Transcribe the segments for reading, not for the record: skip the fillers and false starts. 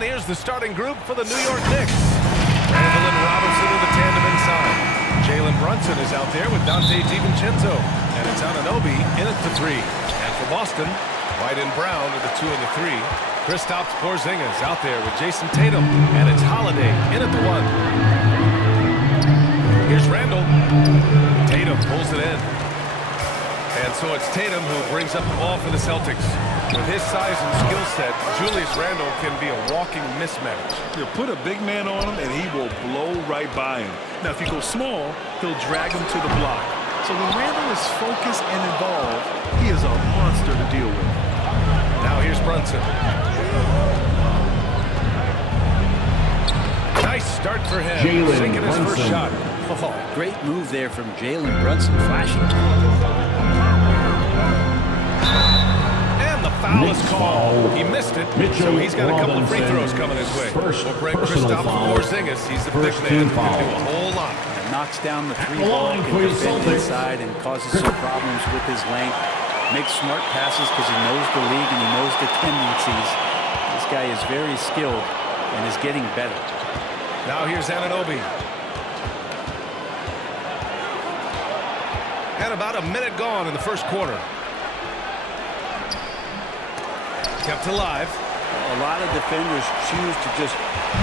And here's the starting group for the New York Knicks. Randall and Robinson in the tandem inside. Jalen Brunson is out there with Dante DiVincenzo. And it's Anunoby in at the 3. And for Boston, White and Brown are the 2 and the 3. Kristaps Porzingis out there with Jason Tatum. And it's Holiday in at the 1. Here's Randall. Tatum pulls it in. And so it's Tatum who brings up the ball for the Celtics. With his size and skill set, Julius Randle can be a walking mismatch. You put a big man on him, and he will blow right by him. Now, if you go small, he'll drag him to the block. So when Randle is focused and involved, he is a monster to deal with. Now here's Brunson. Nice start for him. Sinking his first shot. Oh, great move there from Jalen Brunson, flashing. And the foul is called. He missed it, so he's got a couple of free throws coming his way. Well, Greg Kristaps Porzingis, he's the big man who can do a whole lot. Knocks down the 3-ball, can defend inside and causes some problems with his length. Makes smart passes because he knows the league and he knows the tendencies. This guy is very skilled and is getting better. Now here's Anunoby. And about a minute gone in the first quarter. Kept alive. A lot of defenders choose to just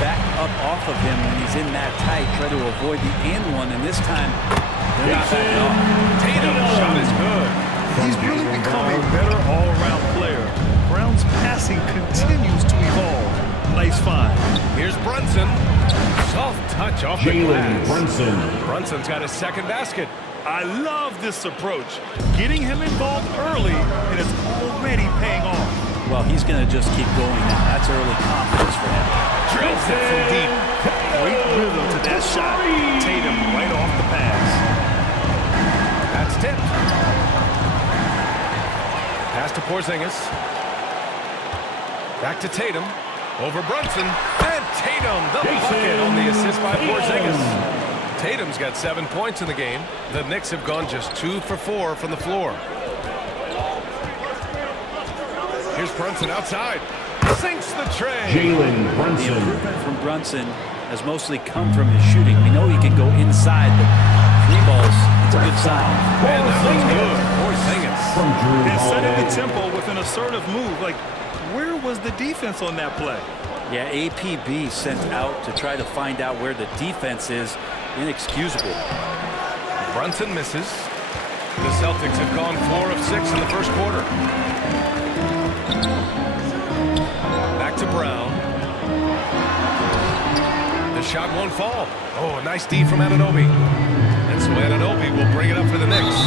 back up off of him when he's in that tight, try to avoid the and-one, and this time they're not backing off. Tatum's shot is good. He's really become a better all-around player. Brown's passing continues to evolve. Nice find. Here's Brunson. Soft touch off the glass. Brunson's got his second basket. I love this approach. Getting him involved early, and it's already paying off. Well, he's going to just keep going now. That's early confidence for him. Drills it from deep. Great rhythm to that shot. Tatum right off the pass. That's tipped. Pass to Porzingis. Back to Tatum. Over Brunson. And Tatum, the bucket on the assist by Porzingis. Tatum's got 7 points in the game. The Knicks have gone just 2 for 4 from the floor. Here's Brunson outside. Sinks the tray. The improvement from Brunson has mostly come from his shooting. We know he can go inside, but 3 balls, it's a good sign. And that one's good. Porzingis. And setting the tempo with an assertive move. Like, where was the defense on that play? Yeah, APB sent out to try to find out where the defense is. Inexcusable. Brunson misses. The Celtics have gone 4 of 6 in the first quarter. Back to Brown. The shot won't fall. Oh, a nice D from Anunoby. And so Anunoby will bring it up for the Knicks.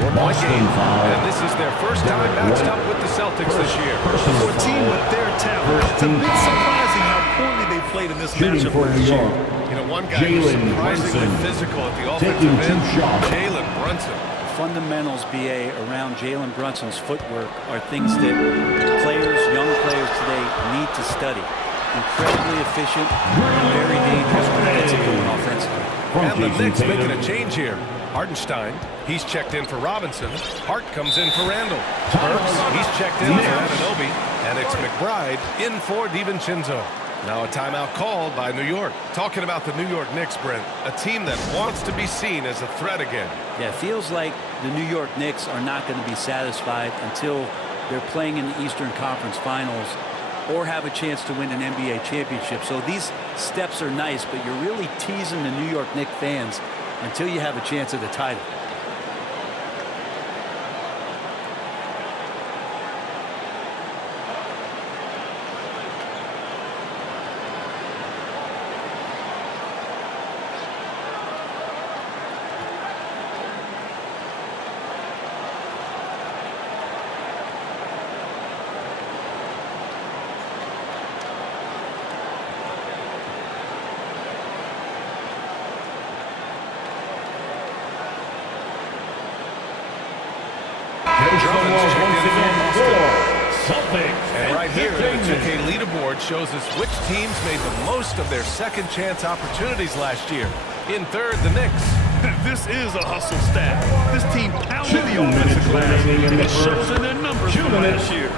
4-point game. And this is their first time matched up with the Celtics this year. For a team with their talent, it's a bit surprising how poorly they played in this matchup this year. You know, one guy who's surprisingly physical at the offensive end, Jalen Brunson. Fundamentals, BA, around Jalen Brunson's footwork are things that players, young players today need to study. Incredibly efficient, very dangerous when it gets it going offensively. And the Knicks making a change here. Hartenstein, he's checked in for Robinson. Hart comes in for Randall. Burks, he's checked in for Anunoby. And it's McBride in for DiVincenzo. Now a timeout called by New York. Talking about the New York Knicks, Brent, a team that wants to be seen as a threat again. Yeah, it feels like the New York Knicks are not going to be satisfied until they're playing in the Eastern Conference Finals or have a chance to win an NBA championship. So these steps are nice, but you're really teasing the New York Knicks fans until you have a chance at the title. And right here, the 2K leaderboard shows us which teams made the most of their second chance opportunities last year. In third, the Knicks. This is a hustle stat. This team pounded the offensive glass, and it shows in their numbers from last year.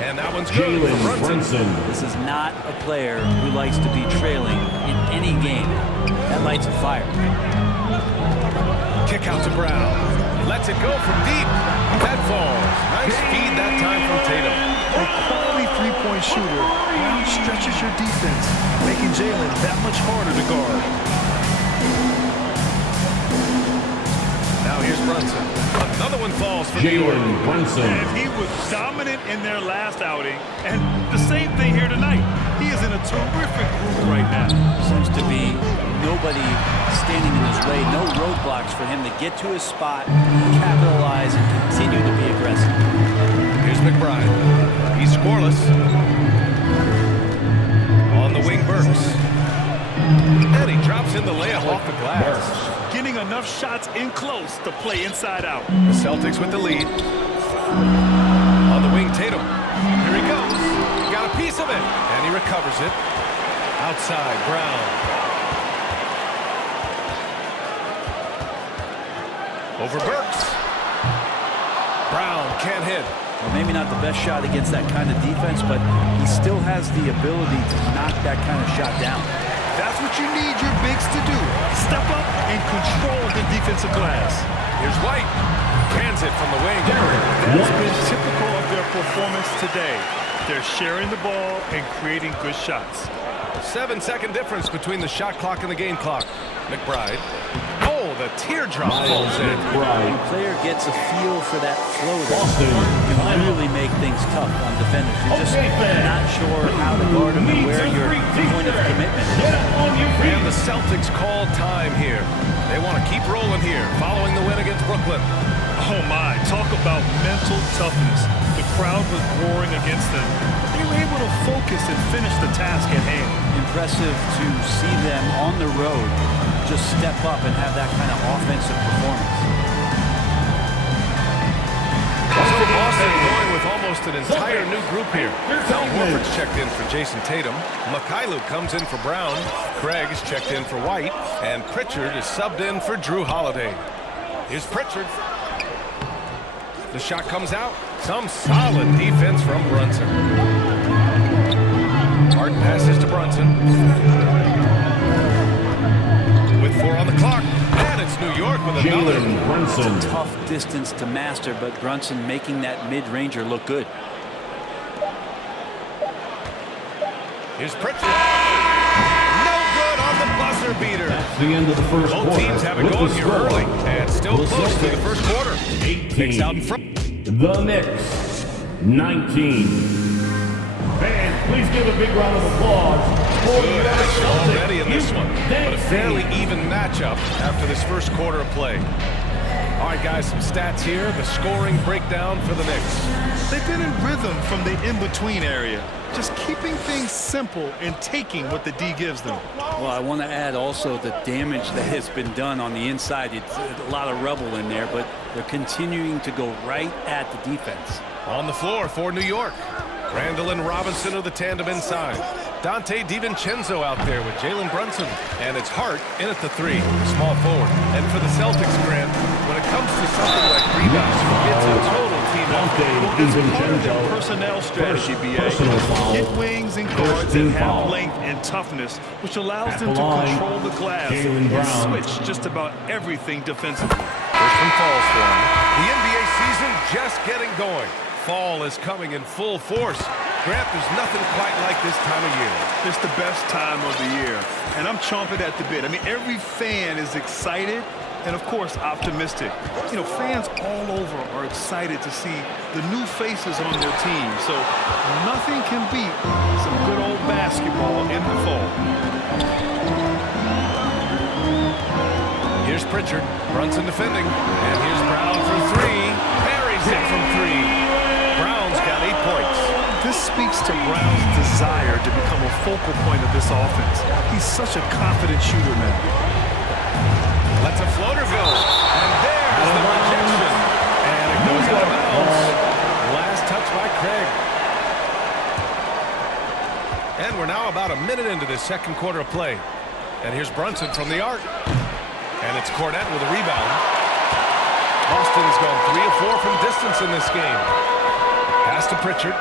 And And that one's good for Brunson. This is not a player who likes to be trailing in any game. That lights a fire. Kick out to Brown. Lets it go from deep. That falls. Nice feed that time from Tatum. A quality three-point shooter. Brown stretches your defense, making Jalen that much harder to guard. Now here's Brunson. Another one falls for New York. And he was dominant in their last outing, and the same thing here tonight. He is in a terrific group right now. Seems to be nobody standing in his way, no roadblocks for him to get to his spot, capitalize, and continue to be aggressive. Here's McBride. He's scoreless. On the wing, Burks. And he drops in the layup off the glass. Getting enough shots in close to play inside out. The Celtics with the lead. On the wing, Tatum. Here he goes. Got a piece of it. And he recovers it. Outside, Brown. Over Burks. Brown can't hit. Well, maybe not the best shot against that kind of defense, but he still has the ability to knock that kind of shot down. That's what you need your bigs to do. Step up and control the defensive glass. Here's White. Hands it from the wing. That's been typical of their performance today. They're sharing the ball and creating good shots. 7-second difference between the shot clock and the game clock. McBride. Oh, the teardrop falls in. When a player gets a feel for that floater, it can really make things tough on defenders. You're just not sure how to guard them and where your point of commitment is. And the Celtics call time here. They want to keep rolling here following the win against Brooklyn. Oh my, talk about mental toughness. The crowd was roaring against them. They were able to focus and finish the task at hand. Impressive to see them on the road just step up and have that kind of offensive performance. So Boston going with almost an entire new group here. Al Horford's checked in for Jason Tatum. Mikhailuk comes in for Brown. Craig's checked in for White. And Pritchard is subbed in for Drew Holiday. Here's Pritchard. The shot comes out. Some solid defense from Brunson. Hard passes to Brunson. With 4 on the clock. And it's New York with another. It's a tough distance to master, but Brunson making that mid-ranger look good. Here's Pritchard. No good on the buzzer beater. That's the end of the first quarter. Both teams have it going here early. And still close to the first quarter. 18. Knicks out in front. The Knicks, 19. Fans, please give a big round of applause for Good the action Celtics. already in this one, but a fairly even matchup after this first quarter of play. All right, guys, some stats here. The scoring breakdown for the Knicks. They've been in rhythm from the in-between area, just keeping things simple and taking what the D gives them. Well, I want to add also the damage that has been done on the inside. It's a lot of rubble in there, but they're continuing to go right at the defense. On the floor for New York. Randall and Robinson are the tandem inside. Dante DiVincenzo out there with Jalen Brunson. And it's Hart in at the 3, small forward. And for the Celtics, Grant, when it comes to something like rebounds, it's a total team effort. It's part of their personnel strategy, BA. Get wings and guards and have length and toughness, which allows them to control the glass and switch just about everything defensively. First one falls for him. The NBA season just getting going. Fall is coming in full force. Grant, there's nothing quite like this time of year. It's the best time of the year, and I'm chomping at the bit. I mean, every fan is excited and, of course, optimistic. You know, fans all over are excited to see the new faces on their team, so nothing can beat some good old basketball in the fall. Here's Pritchard. Brunson defending. And here's Brown for 3. Parries it from 3. Brown's got 8 points. This speaks to Brown's desire to become a focal point of this offense. He's such a confident shooter now. Lets a floater go. And there's the rejection. And it goes out of bounds. Last touch by Craig. And we're now about a minute into this second quarter of play. And here's Brunson from the arc. And it's Cornette with a rebound. Boston's gone 3 of 4 from distance in this game. Pass to Pritchard.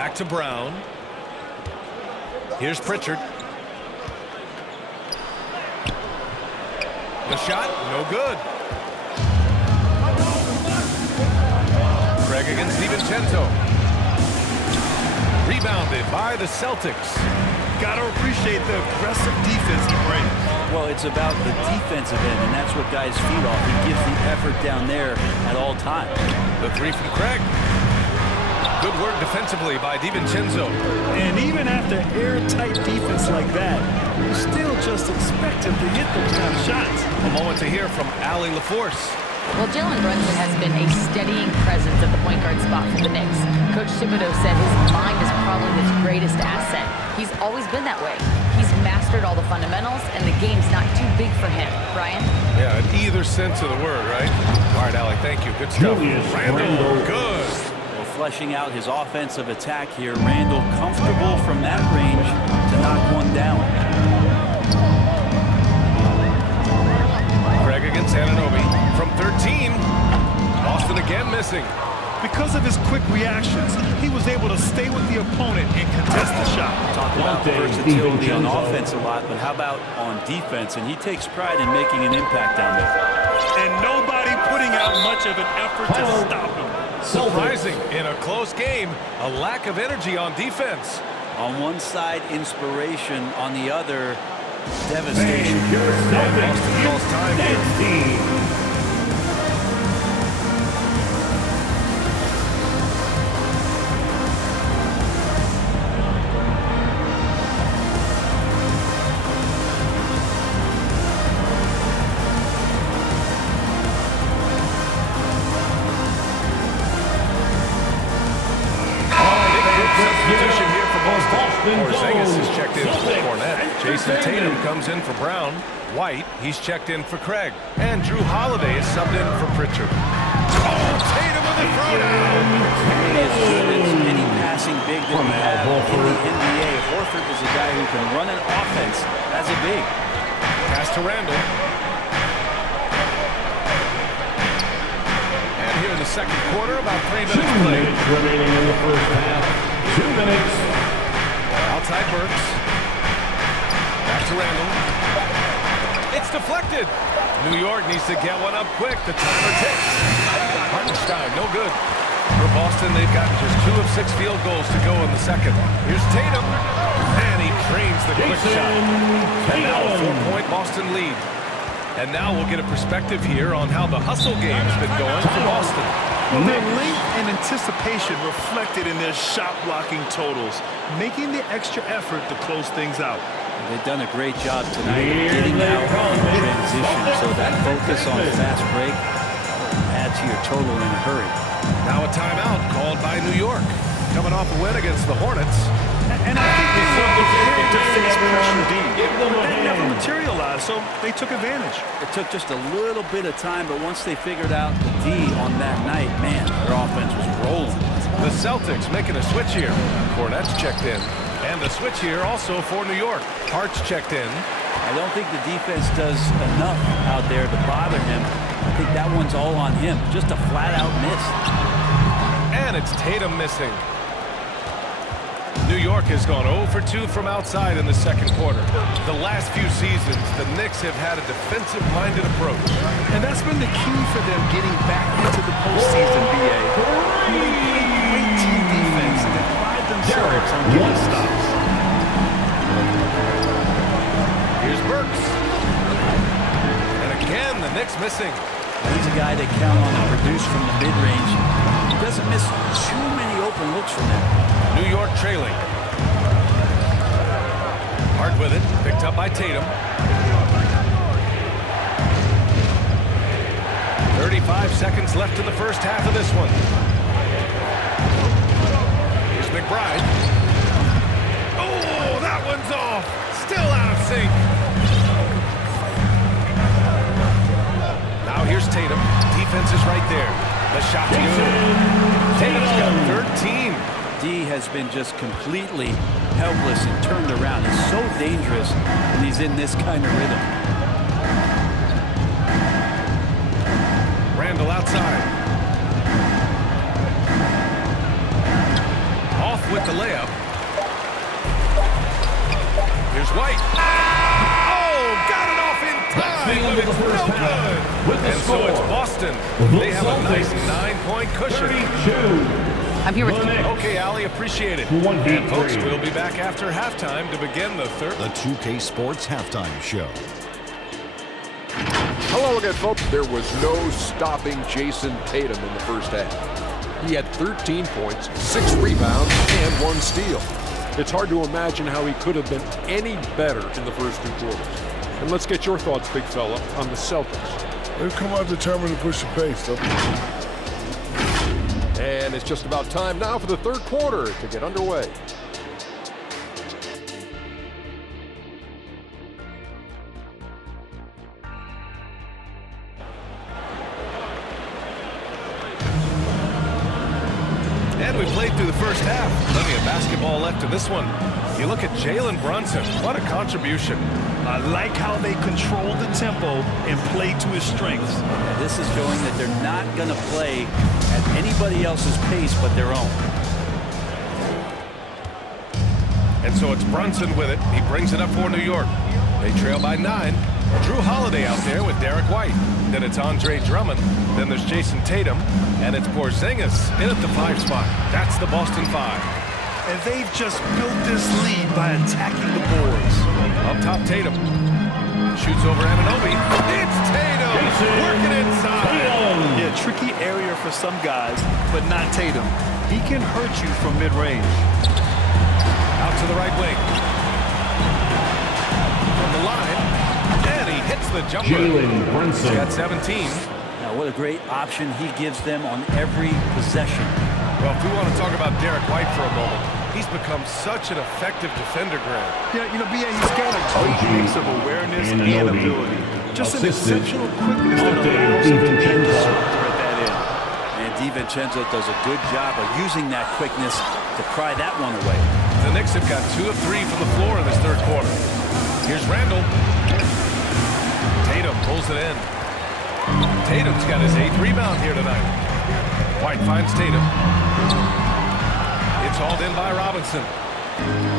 Back to Brown. Here's Pritchard. The shot, no good. Craig against DiVincenzo. Rebounded by the Celtics. Gotta appreciate the aggressive defense he brings. Well, it's about the defensive end, and that's what guys feed off. He gives the effort down there at all times. The three from Craig. Good work defensively by DiVincenzo. And even after airtight defense like that, you still just expect him to hit those kind of shots. A moment to hear from Allie LaForce. Well, Jalen Brunson has been a steadying presence at the point guard spot for the Knicks. Coach Thibodeau said his mind is probably his greatest asset. He's always been that way. He's mastered all the fundamentals, and the game's not too big for him. Brian? Yeah, in either sense of the word, right? All right, Allie, thank you. Good stuff. Randall, good. Well, fleshing out his offensive attack here. Randall comfortable from that range to knock one down. Craig against Anunoby from 13. Boston again missing. Because of his quick reactions, he was able to stay with the opponent and contest the shot. Talk about versatility on offense a lot, but how about on defense? And he takes pride in making an impact down there. And nobody putting out much of an effort to stop him. Surprising in a close game, a lack of energy on defense. On one side, inspiration. On the other, devastation. Boston calls time here. Substitution here for Boston. Porzingis is checked in for Fournette. Jason Tatum comes in for Brown. White, he's checked in for Craig. And Drew Holiday is subbed in for Pritchard. Oh, Tatum with a throwdown. As good as any passing big that we have in the NBA, Horford is a guy who can run an offense as a big. Pass to Randall. And here in the second quarter, about 3 minutes played. 2 minutes remaining in the first half. 2 minutes. Outside Burks. Back to Randall. It's deflected. New York needs to get one up quick. The timer ticks. Hartenstein, no good. For Boston, they've got just 2 of 6 field goals to go in the second. Here's Tatum. And he drains the quick shot. And now a 4-point Boston lead. And now we'll get a perspective here on how the hustle game's been going for Boston. Well, their length and anticipation reflected in their shot blocking totals, making the extra effort to close things out. They've done a great job tonight of getting out in transition, so that focus on fast break adds to your total in a hurry. Now a timeout called by New York, coming off a win against the Hornets. And I think they were prepared to face pressure D. That never materialized, so they took advantage. It took just a little bit of time, but once they figured out the D on that night, man, their offense was rolling. The Celtics making a switch here. Fournette's checked in. And the switch here also for New York. Hart's checked in. I don't think the defense does enough out there to bother him. I think that one's all on him. Just a flat-out miss. And it's Tatum missing. New York has gone 0 for 2 from outside in the second quarter. The last few seasons, the Knicks have had a defensive-minded approach. And that's been the key for them getting back into the postseason, B.A. They play great team defense and they pride themselves on getting stops. Here's Burks. And again, the Knicks missing. He's a guy they count on to produce from the mid-range. He doesn't miss too many open looks from him. New York trailing. Hart with it, picked up by Tatum. 35 seconds left in the first half of this one. Here's McBride. Oh, that one's off. Still out of sync. Now here's Tatum. Defense is right there. The shot's good. Tatum's got 13. D has been just completely helpless and turned around. He's so dangerous when he's in this kind of rhythm. Randall outside. Off with the layup. Here's White. Oh, got it off in time, but it's no good. And so it's Boston. They have a nice 9-point cushion. I'm here with you. Okay, Allie, appreciate it. And folks, we'll be back after halftime to begin the third. The 2K Sports Halftime Show. Hello again, folks. There was no stopping Jason Tatum in the first half. He had 13 points, 6 rebounds, and 1 steal. It's hard to imagine how he could have been any better in the first 2 quarters. And let's get your thoughts, big fella, on the Celtics. They've come out determined to push the pace. And it's just about time now for the third quarter to get underway. And we played through the first half. Plenty of basketball left in this one. You look at Jalen Brunson. What a contribution. I like how they control the tempo and play to his strengths. This is showing that they're not going to play at anybody else's pace but their own. And so it's Brunson with it. He brings it up for New York. They trail by 9. Drew Holiday out there with Derek White. Then it's Andre Drummond. Then there's Jason Tatum. And it's Porzingis in at the 5 spot. That's the Boston 5. And they've just built this lead by attacking the boards. Up top, Tatum. Shoots over Anunoby. It's Tatum! Working inside. Yeah, tricky area for some guys, but not Tatum. He can hurt you from mid-range. Out to the right wing. From the line. And he hits the jumper. Jalen Brunson. He's got 17. Now, what a great option he gives them on every possession. Well, if we want to talk about Derek White for a moment, he's become such an effective defender, Grant. Yeah, you know, B.A., he's got a great mix of awareness and ability. Just an exceptional quickness that allows him to be disruptor at that end. And DiVincenzo does a good job of using that quickness to pry that one away. The Knicks have got 2 of 3 from the floor in this third quarter. Here's Randall. Tatum pulls it in. Tatum's got his 8th rebound here tonight. White finds Tatum. It's hauled in by Robinson.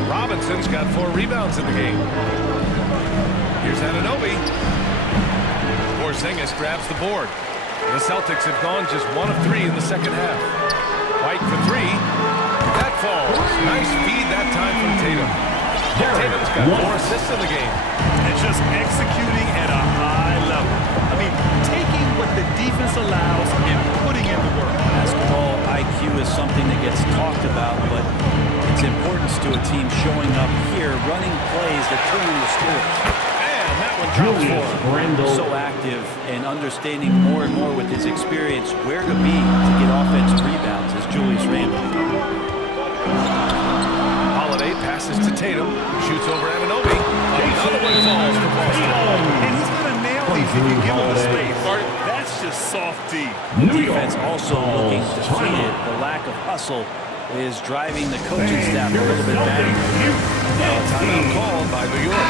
Robinson's got 4 rebounds in the game. Here's Anunoby. Porzingis grabs the board. The Celtics have gone just 1 of 3 in the second half. White for 3. That falls. Nice feed that time from Tatum. Tatum's got 4 assists in the game. And just executing at a high level. I mean, taking what the defense allows and putting in the work. Basketball IQ is something that gets talked about, but its importance to a team showing up here, running plays that turn into scores. And that one drops 4. So active and understanding more and more with his experience where to be to get offensive rebounds is Julius Randle. Holiday passes to Tatum, shoots over Anunoby. Another one falls for Boston. And he's going to nail these if you give him the space. That's just soft D. Defense also looking defeated. The lack of hustle is driving the coaching staff a little bit back. Timeout called by New York.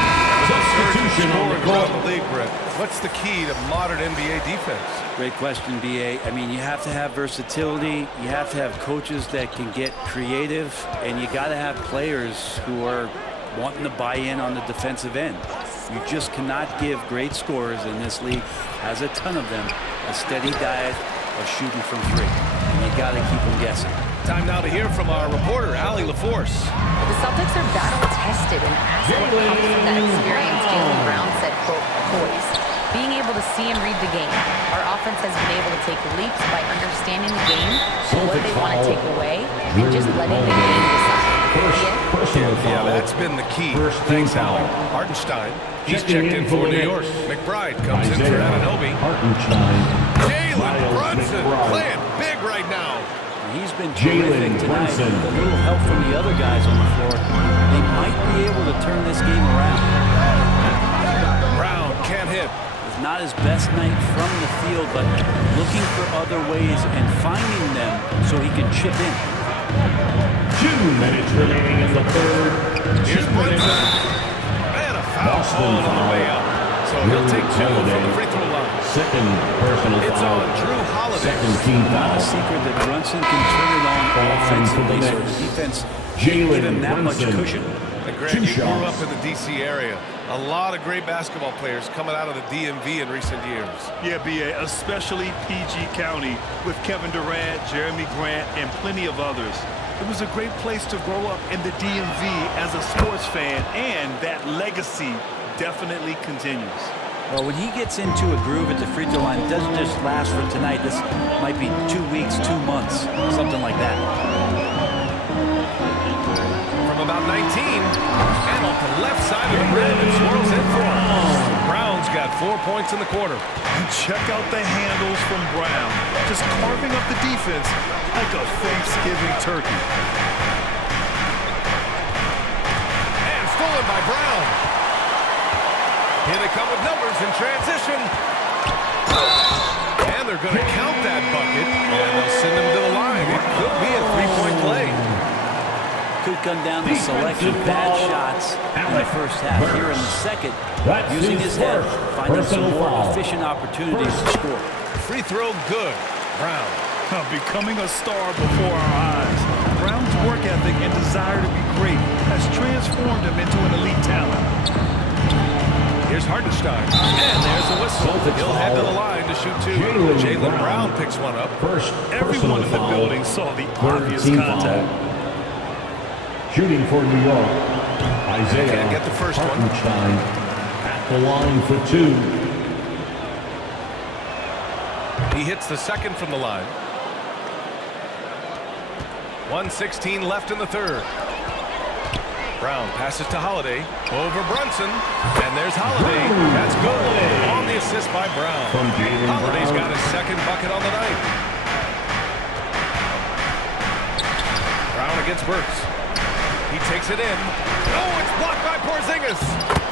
Substitution on the court. Around the league, Brett. What's the key to modern NBA defense? Great question, B.A. I mean, you have to have versatility. You have to have coaches that can get creative. And you got to have players who are wanting to buy in on the defensive end. You just cannot give great scorers, in this league has a ton of them, a steady diet of shooting from 3. And you got to keep them guessing. Time now to hear from our reporter, Allie LaForce. The Celtics are battle-tested, and as what comes from that experience, Jaylen Brown said, quote, poise. Being able to see and read the game. Our offense has been able to take leaps by understanding the game, what they want to take away, and just letting the game decide. Yeah, that's been the key. Thanks, Allie. Hartenstein, he's checked in for New York. McBride comes in for Anunoby. Jalen Brunson playing big right now. He's been terrific tonight. With a little help from the other guys on the floor, they might be able to turn this game around. Brown can't hit. It's not his best night from the field, but looking for other ways and finding them so he can chip in. 2 minutes remaining in the third. Here's Brunson. And a foul called on the way out. So he'll take 2 from the free throw line. Second personal It's foul. on Drew Holiday. Second team Not foul. a secret that Brunson can turn it on offensively, so the defense can't give him that much Brunson. cushion. And Greg, you grew up in the D.C. area. A lot of great basketball players coming out of the DMV in recent years. Yeah, B.A., especially PG County with Kevin Durant, Jeremy Grant, and plenty of others. It was a great place to grow up in the DMV as a sports fan, and that legacy definitely continues. Well, when he gets into a groove at the free throw line, it doesn't just last for tonight. This might be 2 weeks, 2 months, something like that. From about 19, and off the left side of the rim, it swirls in for him. Brown's got 4 points in the quarter. And check out the handles from Brown. Just carving up the defense like a Thanksgiving turkey. And stolen by Brown. Here they come with numbers in transition. And they're going to count that bucket, and they'll send him to the line. It could be a three-point play. Could come down to selection, bad shots in the first half. Here in the second, using his head, finding some more efficient opportunities to score. Free throw good. Brown. Becoming a star before our eyes. Brown's work ethic and desire to be great has transformed him into an elite talent. Here's Hartenstein. And there's a whistle. He'll head to the line to shoot two. Jaylen Brown picks one up. Everyone in the building saw the obvious contact. Shooting for New York, Isaiah Can't get the first one. Hartenstein at the line for two. He hits the second from the line. 1:16 left in the third. Brown passes to Holiday. Over Brunson. And there's Holiday. That's good. On the assist by Brown. From Jaylen Holiday's Brown. got his second bucket on the night. Brown against Burks. He takes it in. Oh, it's blocked by Porzingis.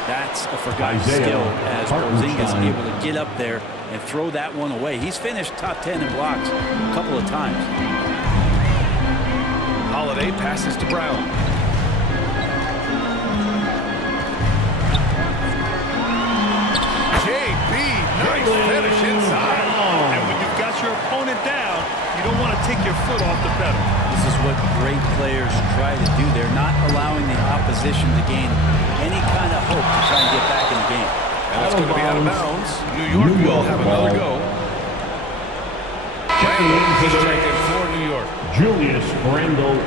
That's a forgotten Isaiah skill as Porzingis Hartenstein. able to get up there and throw that one away. He's finished top 10 in blocks a couple of times. Holiday passes to Brown. JB, nice finish inside. And when you've got your opponent down, you don't want to take your foot off the pedal. This is what great players try to do. They're not allowing the opposition to gain any kind of hope to try and get back in the game. And that's going to be out of bounds. New York will have another go. Checking in for the Check in for New York. Julius Randle.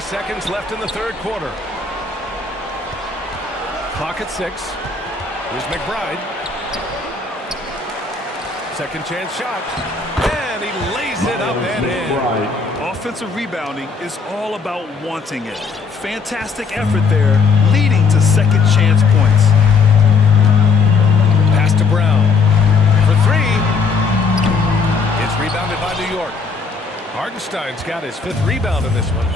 Seconds left in the third quarter. Clock at 6. Here's McBride. Second chance shot. And he lays it up and in. Offensive rebounding is all about wanting it. Fantastic effort there, leading to second chance points. Pass to Brown. For three. It's rebounded by New York. Hartenstein's got his 5th rebound in this one.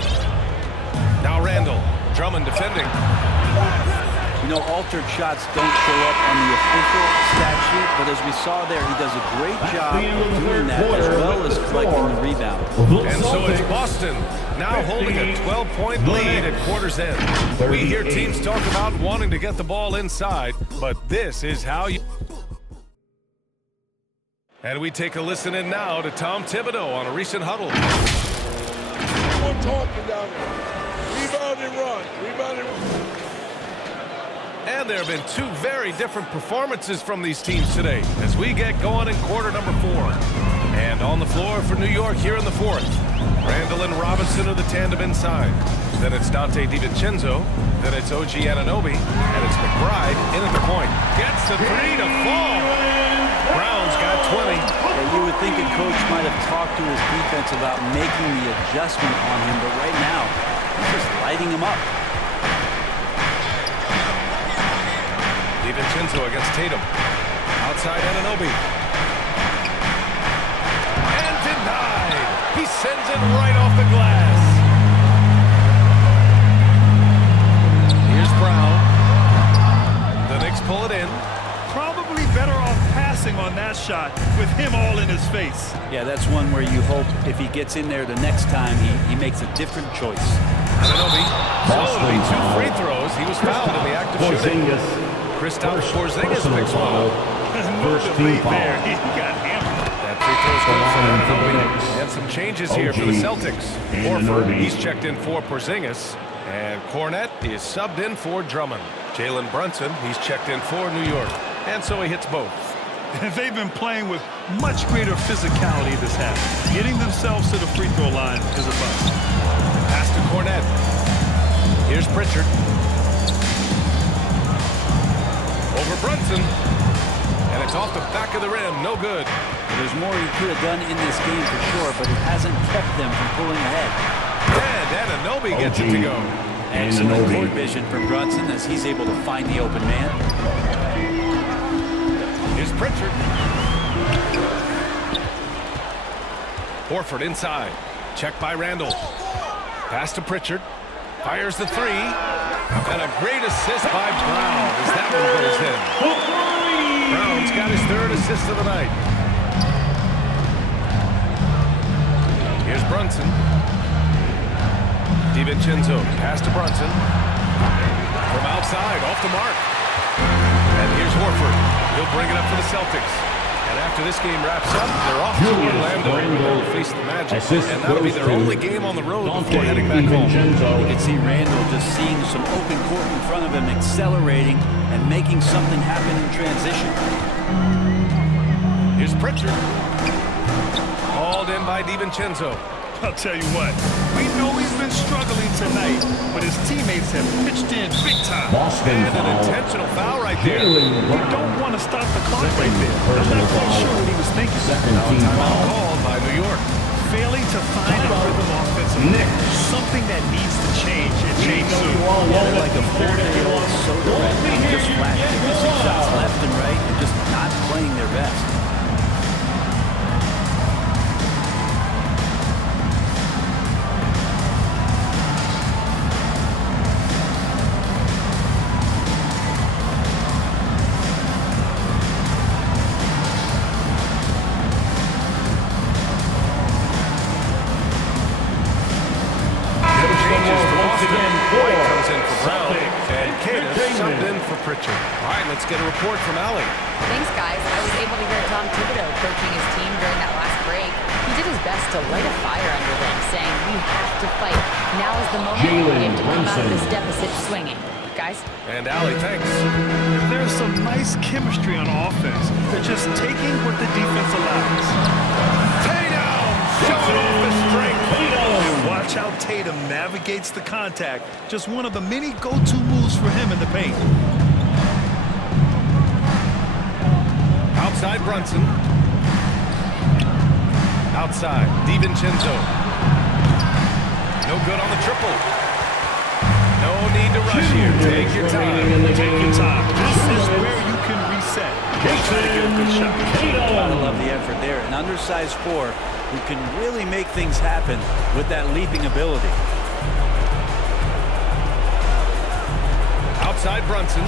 Now Randall. Drummond defending. You know, altered shots don't show up on the official stat sheet, but as we saw there, he does a great job of doing that as well as collecting the rebound. And so it's Boston now holding a 12-point lead at quarter's end. We hear teams talk about wanting to get the ball inside, but this is how you... And we take a listen in now to Tom Thibodeau on a recent huddle. We're talking down there. Rebound and run. Rebound and run. And there have been 2 very different performances from these teams today as we get going in quarter number 4. And on the floor for New York here in the 4th, Randall and Robinson are the tandem inside. Then it's Dante DiVincenzo. Then it's OG Anunoby. And it's McBride in at the point. Gets the 3 to fall. Brown's got 20. Yeah, you would think a coach might have talked to his defense about making the adjustment on him, but right now, he's just lighting him up. DiVincenzo against Tatum. Outside Anunoby. And denied. He sends it right off the glass. Here's Brown. The Knicks pull it in. Probably better off passing on that shot. Yeah, that's one where you hope if he gets in there the next time, he makes a different choice. Anunoby, slowly 2 free throws. He was fouled in the act of shooting. Kristaps Porzingis picks one up. No debate there. He got hammered. That free throw's good for Anunoby. And some changes here for the Celtics. Horford, he's checked in for Porzingis. And Cornette is subbed in for Drummond. Jalen Brunson, he's checked in for New York. And so he hits both. They've been playing with much greater physicality this half. Getting themselves to the free throw line is a bust. Pass to Cornette. Here's Pritchard. Over Brunson. And it's off the back of the rim. No good. There's more he could have done in this game for sure, but it hasn't kept them from pulling ahead. And Anunoby gets it to go. Excellent court vision from Brunson as he's able to find the open man. Here's Pritchard. Horford inside. Check by Randall. Pass to Pritchard. Fires the 3. And a great assist by Brown as that one goes in. Brown's got his 3rd assist of the night. Here's Brunson. DiVincenzo. Pass to Brunson. From outside. Off the mark. And here's Horford. He'll bring it up for the Celtics. And after this game wraps up, they're off to Orlando to face the Magic. And that'll be their only game on the road before heading back home. You can see Randall just seeing some open court in front of him, accelerating and making something happen in transition. Here's Pritchard. Hauled in by DiVincenzo. I'll tell you what, we know he's been struggling tonight, but his teammates have pitched in big time. And an intentional foul right there. You don't want to stop the clock right there. I'm not quite sure what he was thinking. Timeout called by New York. Failing to find a rhythm offensively. Something that needs to change and change soon. They're like a 4-day-old soda red. Just flashing missing shots left and right and just not playing their best. Let's get a report from Allie. Thanks, guys. I was able to hear Tom Thibodeau coaching his team during that last break. He did his best to light a fire under them, saying, we have to fight. Now is the moment we have to come out of this deficit swinging. Guys? And Allie, thanks. There's some nice chemistry on offense. They're just taking what the defense allows. Tatum! Showing off his strength. And watch how Tatum navigates the contact. Just one of the many go-to moves for him in the paint. Outside Brunson. Outside DiVincenzo. No good on the triple. No need to rush here. Take your time. Take your time. This is where you can reset. Just try to get a good shot. Gotta love the effort there. An undersized 4 who can really make things happen with that leaping ability. Outside Brunson.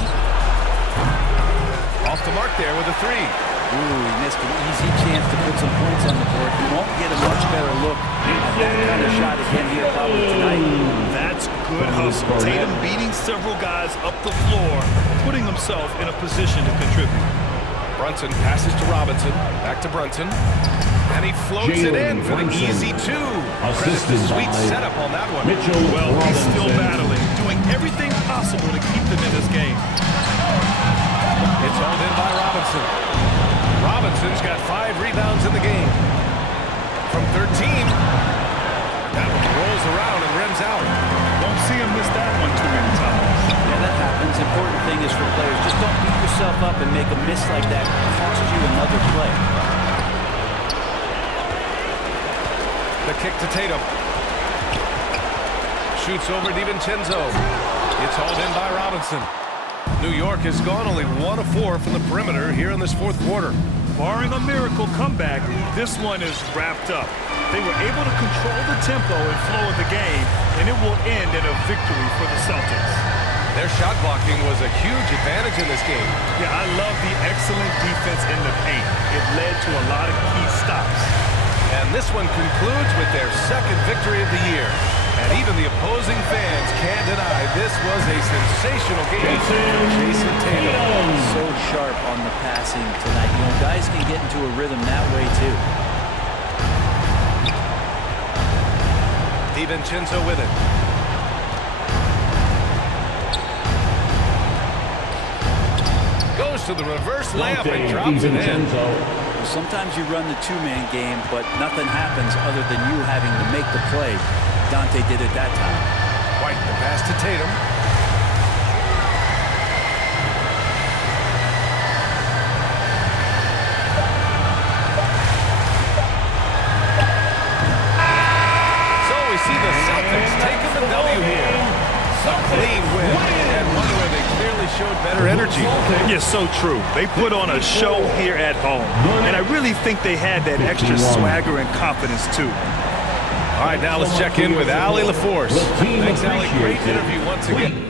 Off the mark there with a 3. Ooh, he missed an easy chance to put some points on the board. He won't get a much better look at that kind of shot again here probably tonight. That's good hustle. Tatum beating several guys up the floor, putting himself in a position to contribute. Brunson passes to Robinson. Back to Brunson. And he floats it in for the easy 2. Credit the sweet setup on that one. Well, he's still battling, doing everything possible to keep them in this game. It's hauled in by Robinson. Robinson's got 5 rebounds in the game. From 13. That one rolls around and rims out. Won't see him miss that one too many times. Yeah, that happens. Important thing is for players, just don't beat yourself up and make a miss like that cost you another play. The kick to Tatum. Shoots over DiVincenzo. It's hauled in by Robinson. New York has gone only 1 of 4 from the perimeter here in this 4th quarter. Barring a miracle comeback, this one is wrapped up. They were able to control the tempo and flow of the game, and it will end in a victory for the Celtics. Their shot blocking was a huge advantage in this game. Yeah, I love the excellent defense in the paint. It led to a lot of key stops. And this one concludes with their second victory of the year. And even the opposing fans can't deny this was a sensational game for Jason Tatum. So sharp on the passing tonight. You know, guys can get into a rhythm that way too. DiVincenzo with it. Goes to the reverse layup and drops it in. Sometimes you run the two-man game, but nothing happens other than you having to make the play. Dante did it that time. White the pass to Tatum. So we see the Celtics taking the W here. A clean win, and one where they clearly showed better energy. Yes, so true. They put on a show here at home, and I really think they had that extra swagger and confidence too. All right, now let's check in with Allie LaForce. Thanks, Allie. Great interview once again.